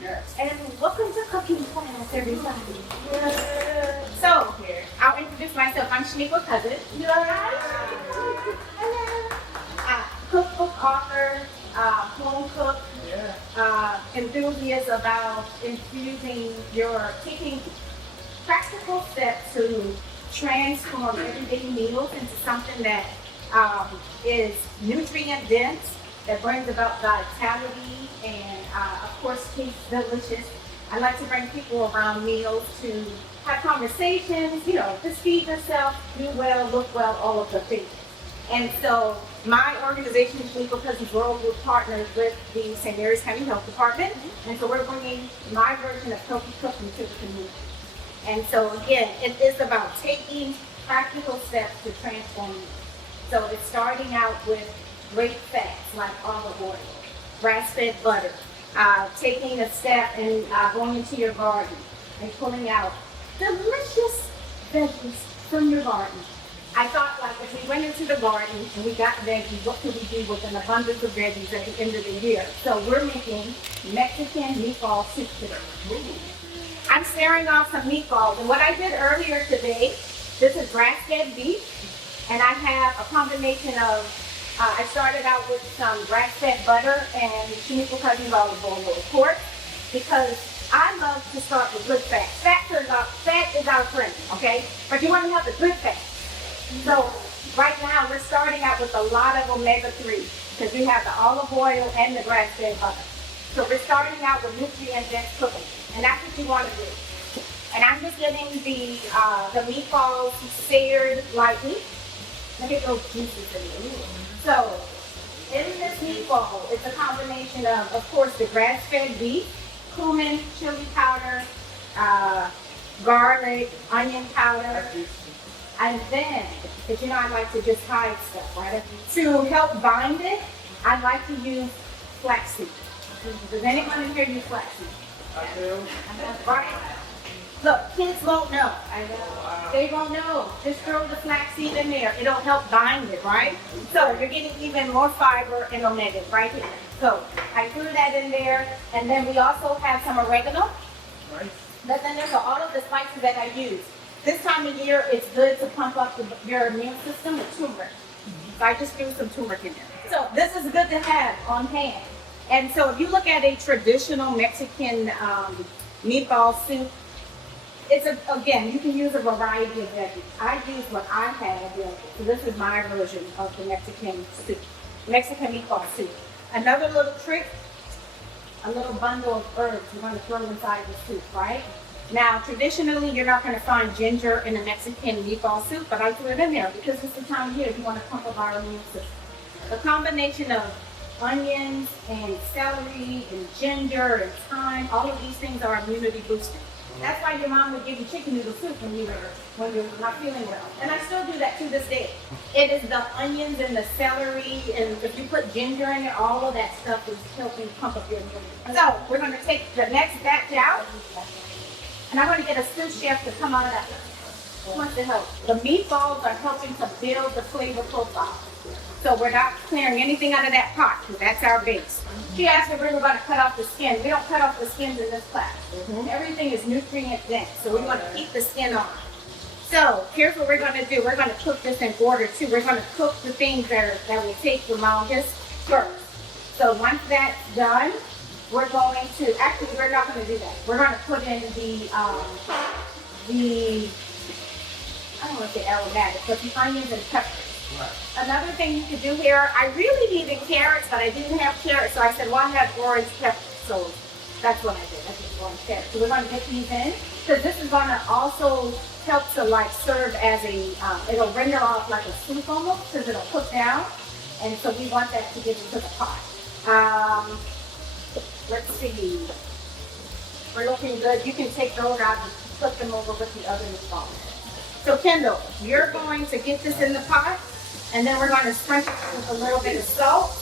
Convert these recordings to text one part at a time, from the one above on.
Yes. And welcome to cooking class, everybody. Yes. So, I'll introduce myself. I'm Shaniqua cousin. Hello. Cookbook author, home cook, enthusiast about taking practical steps to transform everyday meals into something that is nutrient dense, that brings about vitality, and of course tastes delicious. I like to bring people around meals to have conversations, just feed yourself, do well, look well, all of the things. And so my organization, Shaniqua Cousins World, will partner with the St. Mary's County Health Department. And so we're bringing my version of healthy cooking to the community. And so again, it is about taking practical steps to transform meals. So it's starting out with great fats like olive oil, grass-fed butter, taking a step and going into your garden and pulling out delicious veggies from your garden. I thought, like, if we went into the garden and we got veggies, what could we do with an abundance of veggies at the end of the year? So we're making Mexican meatball soup today. I'm stirring off some meatballs, and what I did earlier today, this is grass-fed beef, and I have a combination of, I started out with some grass-fed butter and Shaniqua Cousins olive oil, of course, because I love to start with good fat. Fat is our friend, okay? But you want to have the good fat. So right now we're starting out with a lot of omega-3 because we have the olive oil and the grass-fed butter. So we're starting out with nutrient-dense cooking, and that's what you want to do. And I'm just getting the meatballs seared lightly. Look at those juices in it. So in this meatball, it's a combination of course, the grass-fed beef, cumin, chili powder, garlic, onion powder. And then, because I like to just hide stuff, right? To help bind it, I like to use flaxseed. Does anyone in here use flaxseed? I do. Right? Look, kids won't know. I know. They won't know. Just throw the flaxseed in there. It'll help bind it, right? So you're getting even more fiber and omegas right here. So I threw that in there, and then we also have some oregano. Right. But then there's all of the spices that I use. This time of year, it's good to pump up your immune system with turmeric. So I just threw some turmeric in there. So this is good to have on hand. And so if you look at a traditional Mexican meatball soup, again, you can use a variety of veggies. I use what I have available. So this is my version of the Mexican soup, Mexican meatball soup. Another little trick, a little bundle of herbs you want to throw inside the soup, right? Now, traditionally, you're not going to find ginger in a Mexican meatball soup, but I threw it in there because it's the time of year you want to pump up our immune system. The combination of onions and celery and ginger and thyme, all of these things are immunity boosting. That's why your mom would give you chicken noodle soup when you're not feeling well. And I still do that to this day. It is the onions and the celery, and if you put ginger in it, all of that stuff is helping pump up your immunity. So we're going to take the next batch out. And I'm going to get a sous chef to come out of that. Who wants to help? The meatballs are helping to build the flavor profile. So we're not clearing anything out of that pot, because that's our base. She asked if we were going to cut off the skin. We don't cut off the skins in this class. Everything is nutrient dense, so we want to keep the skin on. So here's what we're going to do. We're going to cook this in order too. We're going to cook the things that will take the longest first. So once that's done, we're going to, actually we're not going to do that. We're going to put in the I don't want to say aromatic, but the onions and peppers. Right. Another thing you could do here, I really needed carrots, but I didn't have carrots, so I said, well, I have orange peppers. So that's what I did. I did orange peppers. So we're going to get these in, because this is going to also help to like serve as a, it'll render off like a soup almost, because it'll cook down. And so we want that to get into the pot. Let's see. We're looking good. You can take those out and flip them over with the other meatballs. So Kendall, you're going to get this in the pot, and then we're going to sprinkle it with a little bit of salt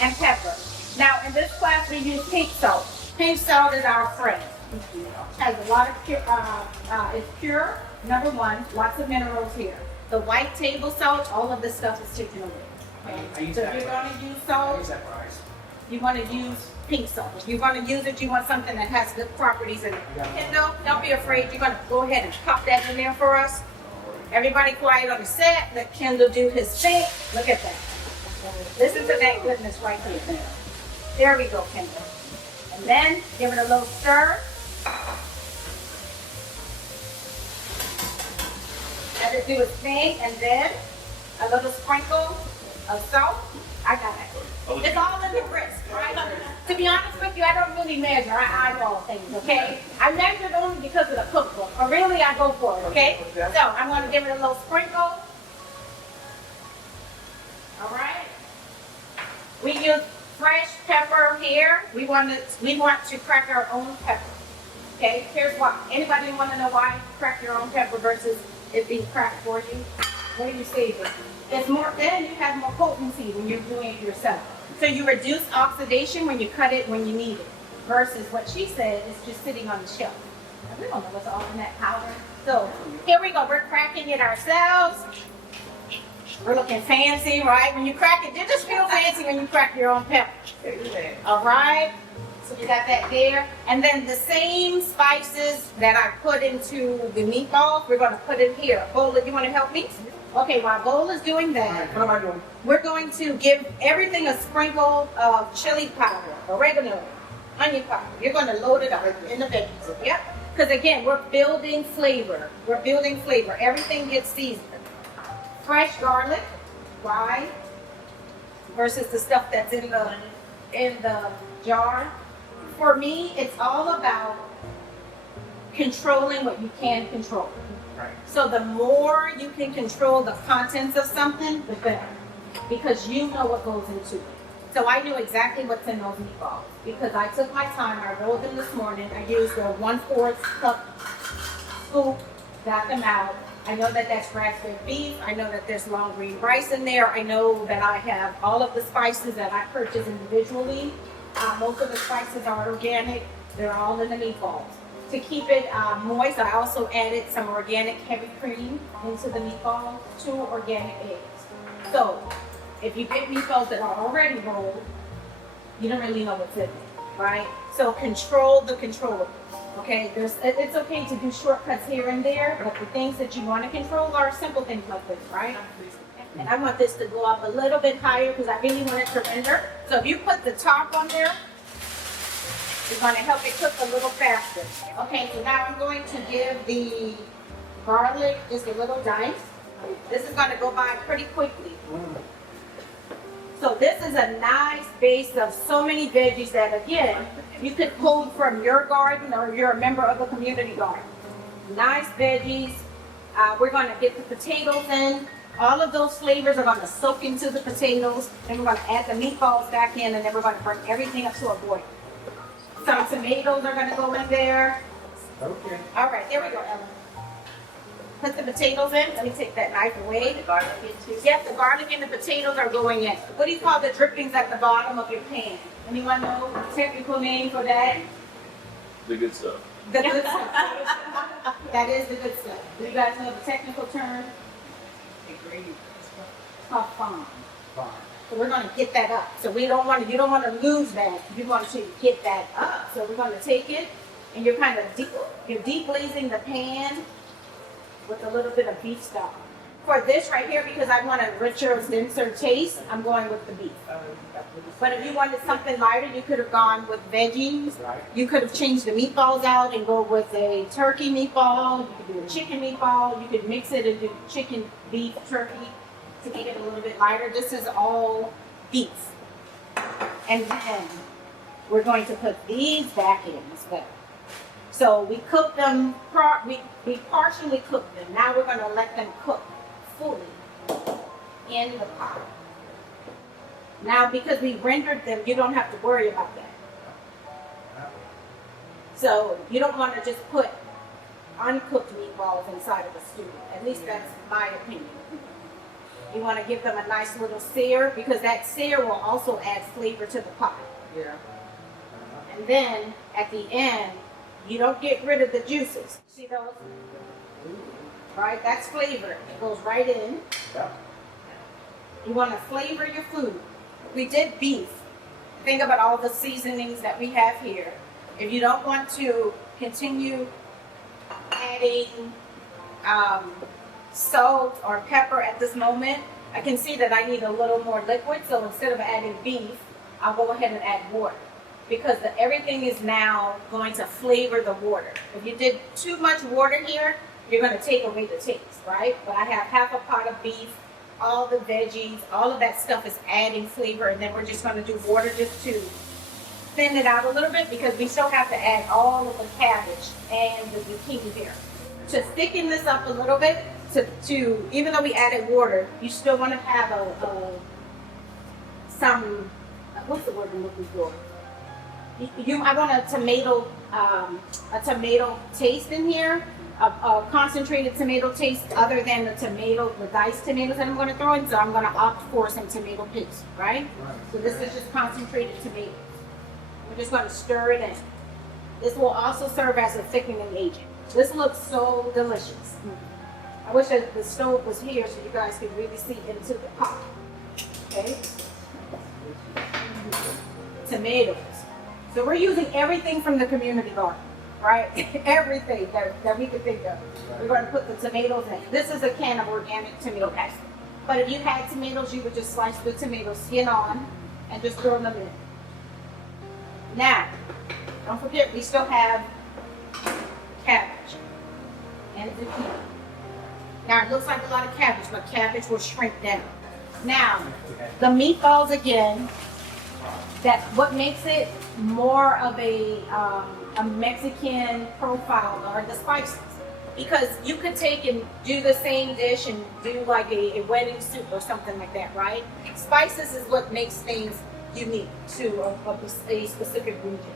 and pepper. Now, in this class, we use pink salt. Pink salt is our friend. It has a lot of it's pure, number one, lots of minerals here. The white table salt, all of this stuff is taken away. Okay? So you're going to use salt. I use that for ice. you want to use pink salt. If you want to use it, you want something that has good properties in it. Kendall, don't be afraid. You're going to go ahead and pop that in there for us. Everybody quiet on the set. Let Kendall do his thing. Look at that. Listen to that goodness right here. There we go, Kendall. And then give it a little stir. Let it do its thing, and then a little sprinkle of salt. I got it. It's all in the grits, right? To be honest with you, I don't really measure. I eyeball things, okay? I measured only because of the cookbook, but really I go for it, okay? So I'm going to give it a little sprinkle. All right. We use fresh pepper here. We want to crack our own pepper. Okay, here's why. Anybody want to know why you crack your own pepper versus it being cracked for you? What do you say? It's more, then you have more potency when you're doing it yourself. So you reduce oxidation when you cut it when you need it, versus what she said is just sitting on the shelf. We don't know what's all in that powder. So here we go. We're cracking it ourselves. We're looking fancy, right? When you crack it, you just feel fancy when you crack your own pepper. All right. So we got that there. And then the same spices that I put into the meatballs, we're going to put in here. Bola, you want to help me? Okay, while Bola's doing that, What am I doing? we're going to give everything a sprinkle of chili powder, oregano, onion powder. You're going to load it up in the veggies. Yep. Because again, we're building flavor. We're building flavor. Everything gets seasoned. Fresh garlic, why? Versus the stuff that's in the jar. For me, it's all about controlling what you can control. Right. So the more you can control the contents of something, the better. Because you know what goes into it. So I knew exactly what's in those meatballs. Because I took my time, I rolled them this morning, I used a 1/4 cup scoop, got them out. I know that that's grass-fed beef. I know that there's long green rice in there. I know that I have all of the spices that I purchase individually. Most of the spices are organic. They're all in the meatballs. To keep it moist, I also added some organic heavy cream into the meatballs, 2 organic eggs. So if you get meatballs that are already rolled, you don't really know what's in it, right? So control the controllables. Okay, it's okay to do shortcuts here and there, but the things that you want to control are simple things like this, right? And I want this to go up a little bit higher because I really want it to render. So if you put the top on there, it's going to help it cook a little faster. Okay, so now I'm going to give the garlic just a little dice. This is going to go by pretty quickly. So this is a nice base of so many veggies that, again, you could pull from your garden or you're a member of a community garden. Nice veggies. We're going to get the potatoes in. All of those flavors are going to soak into the potatoes. Then we're going to add the meatballs back in, and then we're going to bring everything up to a boil. Some tomatoes are going to go in there. Okay. All right, there we go, Ellen. Put the potatoes in. Let me take that knife away. The garlic in too. Yep, the garlic and the potatoes are going in. What do you call the drippings at the bottom of your pan? Anyone know the technical name for that? The good stuff. The good stuff. That is the good stuff. Do you guys know the technical term? It's called fine. So we're going to get that up. So you don't want to lose that. You want to get that up. So we're going to take it, and you're kind of deep glazing the pan with a little bit of beef stock. For this right here, because I want a richer, denser taste, I'm going with the beef. But if you wanted something lighter, you could have gone with veggies. You could have changed the meatballs out and go with a turkey meatball. You could do a chicken meatball. You could mix it and do chicken, beef, turkey to make it a little bit lighter. This is all beef. And then we're going to put these back in as well. So we cooked them, we partially cooked them. Now we're going to let them cook fully in the pot. Now, because we rendered them, you don't have to worry about that. So you don't want to just put uncooked meatballs inside of a stew. At least that's my opinion. You want to give them a nice little sear because that sear will also add flavor to the pot. Yeah. And then at the end, you don't get rid of the juices. See those? Right? That's flavor. It goes right in. Yeah. You want to flavor your food. We did beef. think about all the seasonings that we have here. If you don't want to continue adding salt or pepper at this moment, I can see that I need a little more liquid. So instead of adding beef, I'll go ahead and add water, because everything is now going to flavor the water. If you did too much water here, you're going to take away the taste, right? But I have half a pot of beef, all the veggies, all of that stuff is adding flavor, and then we're just going to do water just to thin it out a little bit, because we still have to add all of the cabbage and the zucchini here. To thicken this up a little bit, to even though we added water, you still want to have some, what's the word I'm looking for? I want a tomato taste in here, a concentrated tomato taste other than the diced tomatoes that I'm going to throw in. So I'm going to opt for some tomato paste, right? So this is just concentrated tomatoes. We're just going to stir it in. This will also serve as a thickening agent. This looks so delicious. I wish that the stove was here so you guys could really see into the pot. Okay? Tomatoes. So we're using everything from the community garden, right? Everything that we could think of. We're going to put the tomatoes in. This is a can of organic tomato paste. But if you had tomatoes, you would just slice the tomato skin on and just throw them in. Now, don't forget, we still have cabbage and zucchini. Now, it looks like a lot of cabbage, but cabbage will shrink down. Now, the meatballs again, that what makes it more of a Mexican profile are the spices. Because you could take and do the same dish and do like a wedding soup or something like that, right? Spices is what makes things unique to a specific region.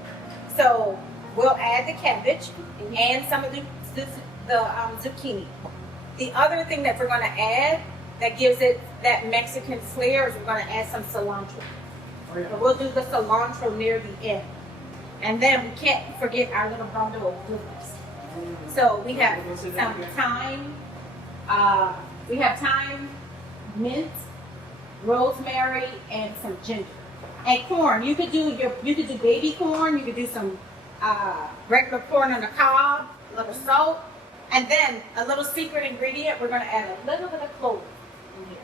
So we'll add the cabbage and some of the zucchini. The other thing that we're going to add that gives it that Mexican flair is we're going to add some cilantro. So we'll do the cilantro near the end. And then we can't forget our little bundle of goodies. So we have some thyme, mint, rosemary, and some ginger. And corn. You could do baby corn. You could do some regular corn on the cob, a little salt, and then a little secret ingredient. We're going to add a little bit of cloves in here,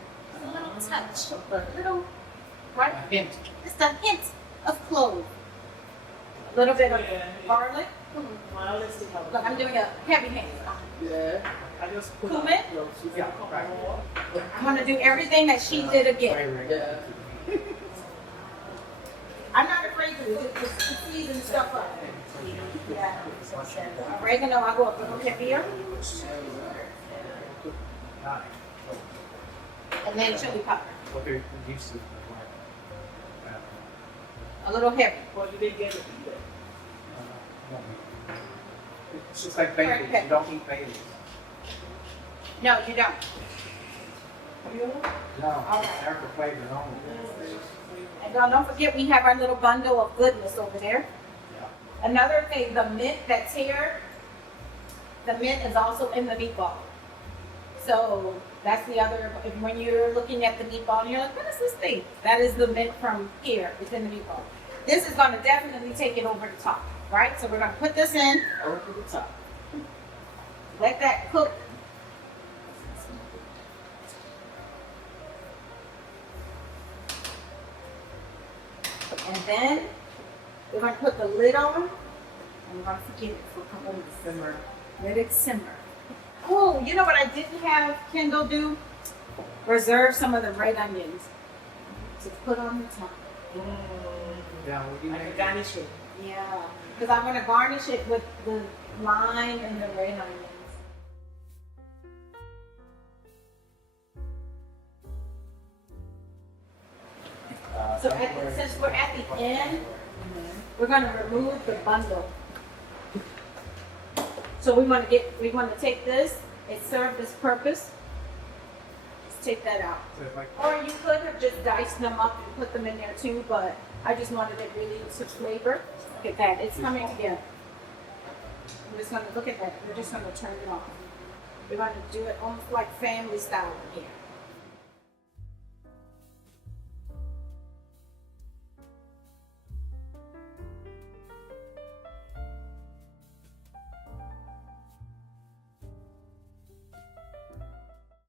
a little touch, a little, right? Just a hint of clove. A little bit of garlic. Look, I'm doing a heavy hand. Yeah. Cumin. I'm going to do everything that she did again. Yeah. I'm not afraid to season stuff up. Yeah. Oregano, I'll go a little heavier. And then chili powder. A little heavy. It's just like bagels. You don't eat bagels. No, you don't. No, All right. they're for flavor only. And don't forget, we have our little bundle of goodness over there. Another thing, the mint that's here, the mint is also in the meatball. So that's the other, when you're looking at the meatball and you're like, what is this thing? That is the mint from here. It's in the meatball. This is going to definitely take it over the top, right? So we're going to put this in over the top. Let that cook. And then we're going to put the lid on, and we're going to forget it for a couple minutes. Simmer. Let it simmer. Oh, you know what I didn't have Kendall do? Reserve some of the red onions to put on the top. Yeah, what do you make? Garnish it. Yeah, because I'm going to garnish it with the lime and the red onions. So since we're at the end, we're going to remove the bundle. So we want to take this. It served its purpose. Just take that out. So it's like, Or you could have just diced them up and put them in there too, but I just wanted it really to flavor. Look at that. It's coming together. I'm just going to look at that. We're just going to turn it off. We're going to do it almost like family style here.